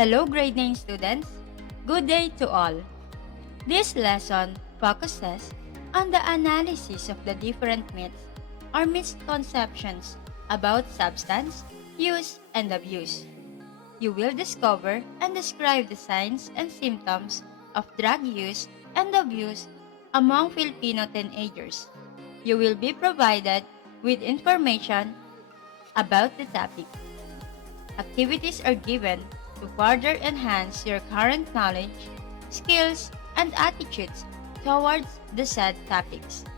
Hello grade 9 students. Good day to all. This lesson focuses on the analysis of the different myths or misconceptions about substance use and abuse. You will discover and describe the signs and symptoms of drug use and abuse among Filipino teenagers. You will be provided with information about the topic. Activities are given to further enhance your current knowledge, skills, and attitudes towards the said topics.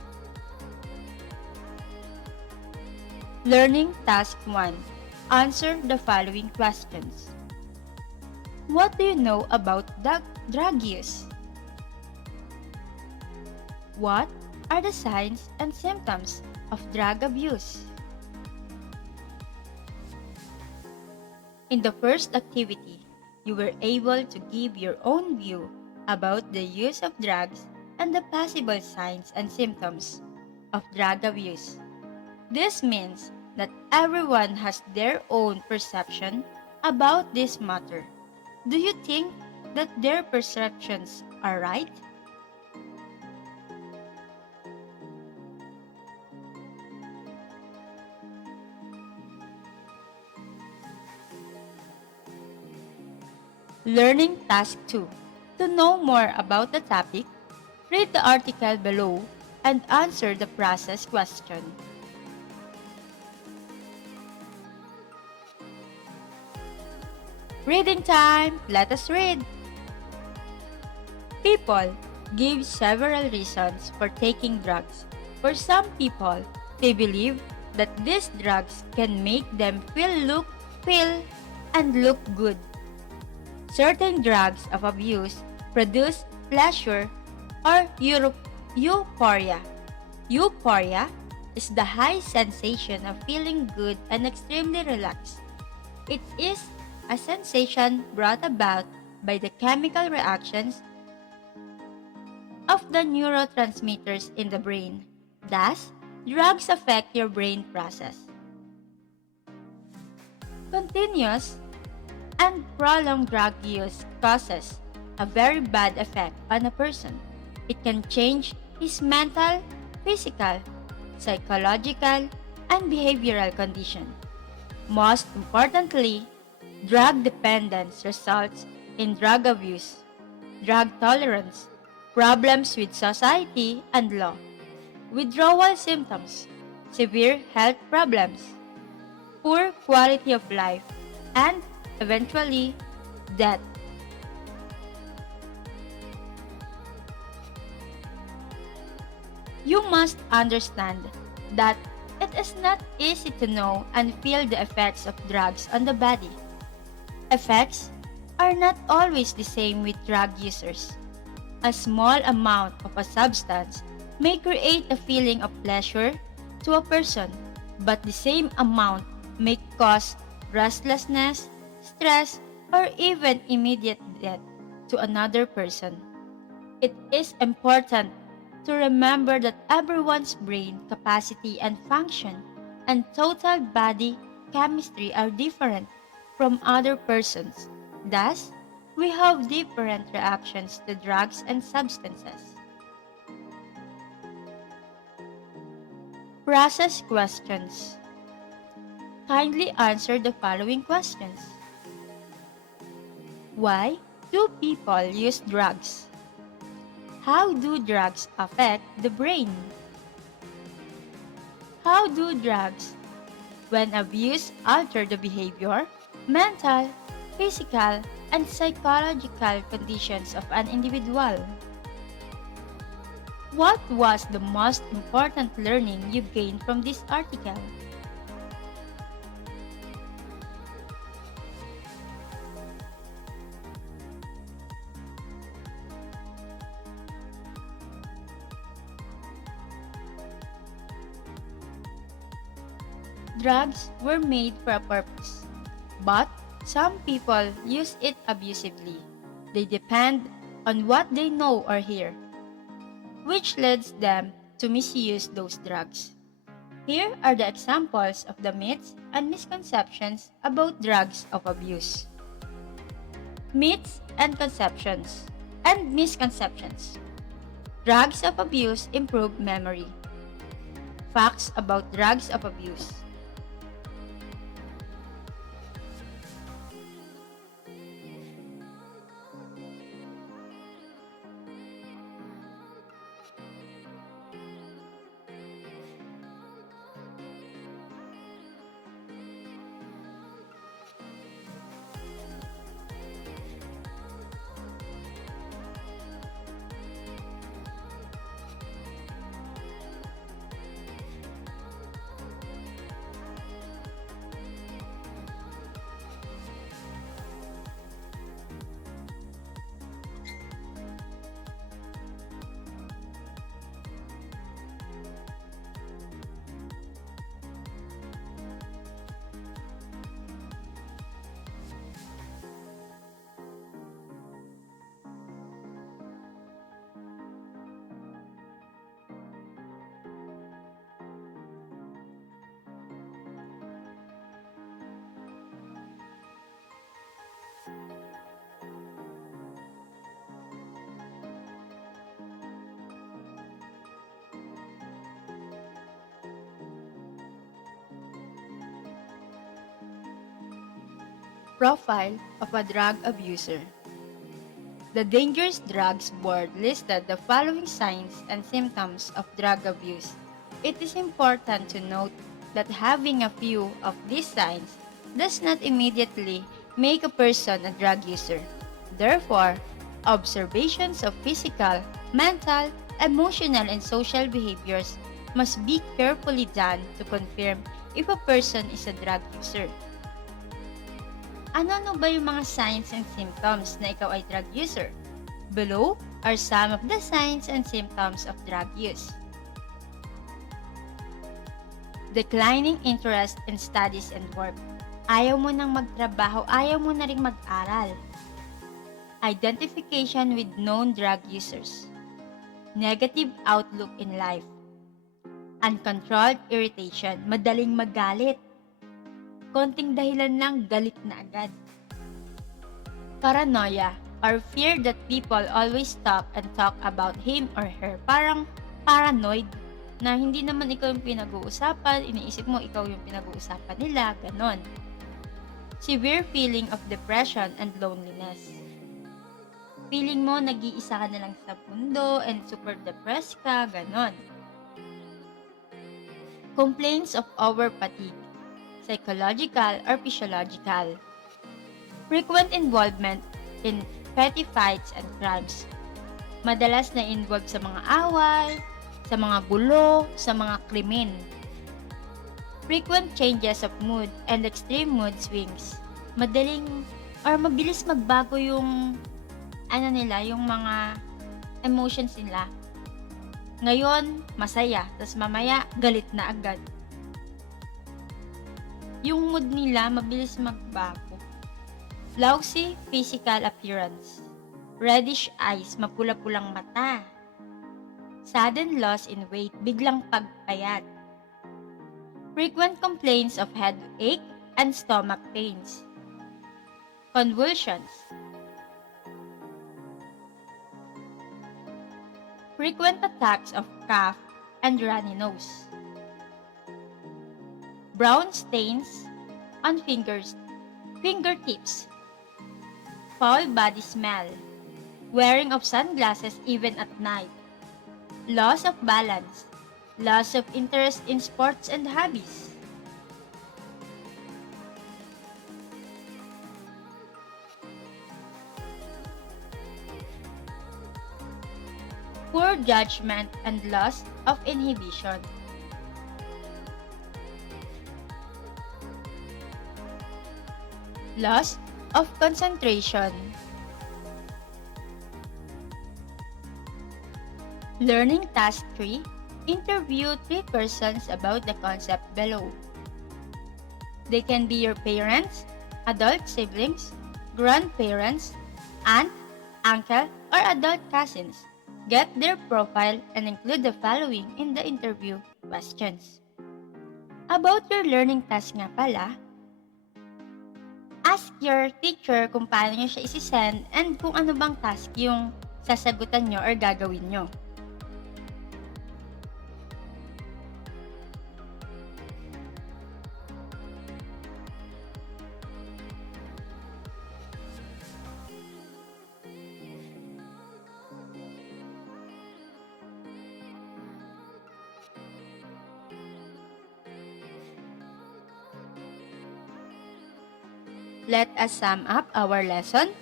Learning Task 1. Answer the following questions. What do you know about drug use? What are the signs and symptoms of drug abuse? In the first activity, you were able to give your own view about the use of drugs and the possible signs and symptoms of drug abuse. This means that everyone has their own perception about this matter. Do you think that their perceptions are right? Learning Task 2. To know more about the topic, read the article below and answer the process question. Reading time! Let us read! People give several reasons for taking drugs. For some people, they believe that these drugs can make them feel and look good. Certain drugs of abuse produce pleasure or euphoria. Euphoria is the high sensation of feeling good and extremely relaxed. It is a sensation brought about by the chemical reactions of the neurotransmitters in the brain. Thus, drugs affect your brain process. Continuous and prolonged drug use causes a very bad effect on a person. It can change his mental, physical, psychological, and behavioral condition. Most importantly, drug dependence results in drug abuse, drug tolerance, problems with society and law, withdrawal symptoms, severe health problems, poor quality of life, and eventually death. You must understand that it is not easy to know and feel the effects of drugs on the body. Effects are not always the same with drug users. A small amount of a substance may create a feeling of pleasure to a person, but the same amount may cause restlessness, stress, or even immediate death to another person. It is important to remember that everyone's brain capacity and function and total body chemistry are different from other persons. Thus, we have different reactions to drugs and substances. Process questions. Kindly answer the following questions. Why do people use drugs? How do drugs affect the brain? How do drugs, when abused, alter the behavior, mental, physical, and psychological conditions of an individual? What was the most important learning you gained from this article? Drugs were made for a purpose, but some people use it abusively. They depend on what they know or hear, which leads them to misuse those drugs. Here are the examples of the myths and misconceptions about drugs of abuse. Myths and conceptions and misconceptions. Drugs of abuse improve memory. Facts about drugs of abuse. Profile of a drug abuser. The Dangerous Drugs Board listed the following signs and symptoms of drug abuse. It is important to note that having a few of these signs does not immediately make a person a drug user. Therefore, observations of physical, mental, emotional, and social behaviors must be carefully done to confirm if a person is a drug user. Ano ba yung mga signs and symptoms na ikaw ay drug user? Below are some of the signs and symptoms of drug use. Declining interest in studies and work. Ayaw mo nang magtrabaho, ayaw mo na ring mag-aral. Identification with known drug users. Negative outlook in life. Uncontrolled irritation, madaling magalit. Konting dahilan lang, galit na agad. Paranoia, or fear that people always talk and talk about him or her. Parang paranoid, na hindi naman ikaw yung pinag-uusapan, iniisip mo ikaw yung pinag-uusapan nila, ganon. Severe feeling of depression and loneliness. Feeling mo nag-iisa ka na lang sa mundo and super depressed ka, ganon. Complaints of over-fatigue. Psychological or physiological. Frequent involvement in petty fights and crimes. Madalas na involved sa mga away, sa mga gulo, sa mga krimen. Frequent changes of mood and extreme mood swings. Madaling or mabilis magbago yung yung mga emotions nila. Ngayon, masaya, tapos mamaya galit na agad. Yung mood nila mabilis magbago. Lousy physical appearance. Reddish eyes, mapula-pulang mata. Sudden loss in weight, biglang pagpayat. Frequent complaints of headache and stomach pains. Convulsions. Frequent attacks of cough and runny nose. Brown stains on fingertips. Foul body smell. Wearing of sunglasses even at night. Loss of balance. Loss of interest in sports and hobbies. Poor judgment and loss of inhibition. Loss of concentration. Learning Task 3. Interview 3 persons about the concept below. They can be your parents, adult siblings, grandparents, aunt, uncle, or adult cousins. Get their profile and include the following in the interview questions. About your learning task nga pala, ask your teacher kung paano nyo siya isi-send and kung ano bang task yung sasagutan nyo or gagawin nyo. Let us sum up our lesson.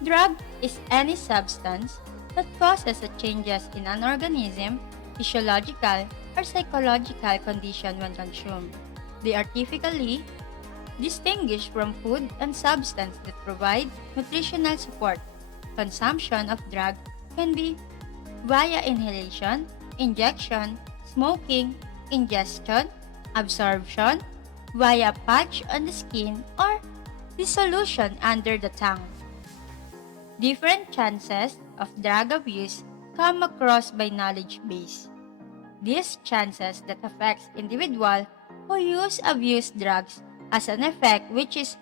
Drug is any substance that causes a changes in an organism, physiological or psychological condition when consumed. They are typically distinguished from food and substance that provide nutritional support. Consumption of drug can be via inhalation, injection, smoking, ingestion, absorption, via patch on the skin or dissolution under the tongue. Different chances of drug abuse come across by knowledge base. These chances that affects individual who abuse drugs as an effect which is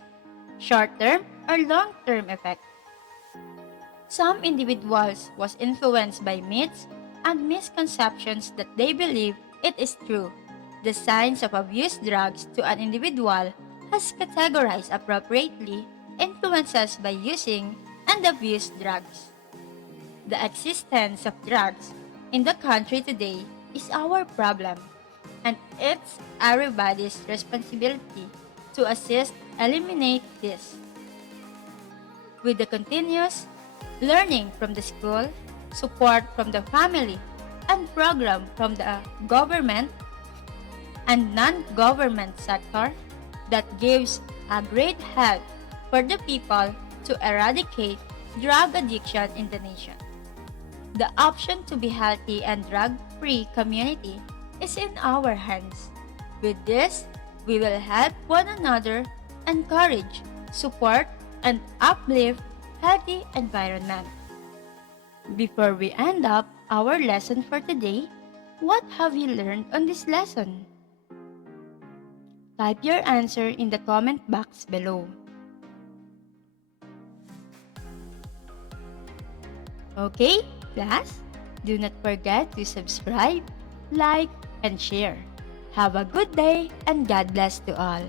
short-term or long-term effect. Some individuals was influenced by myths and misconceptions that they believe it is true. The signs of abused drugs to an individual has categorized appropriately influences by using and abused drugs. The existence of drugs in the country today is our problem, and it's everybody's responsibility to assist eliminate this. With the continuous learning from the school, support from the family, and program from the government and non-government sector that gives a great help for the people to eradicate drug addiction in the nation. The option to be healthy and drug-free community is in our hands. With this, we will help one another, encourage, support, and uplift healthy environment. Before we end up our lesson for today, what have you learned on this lesson? Type your answer in the comment box below. Okay, class? Do not forget to subscribe, like, and share. Have a good day and God bless to all.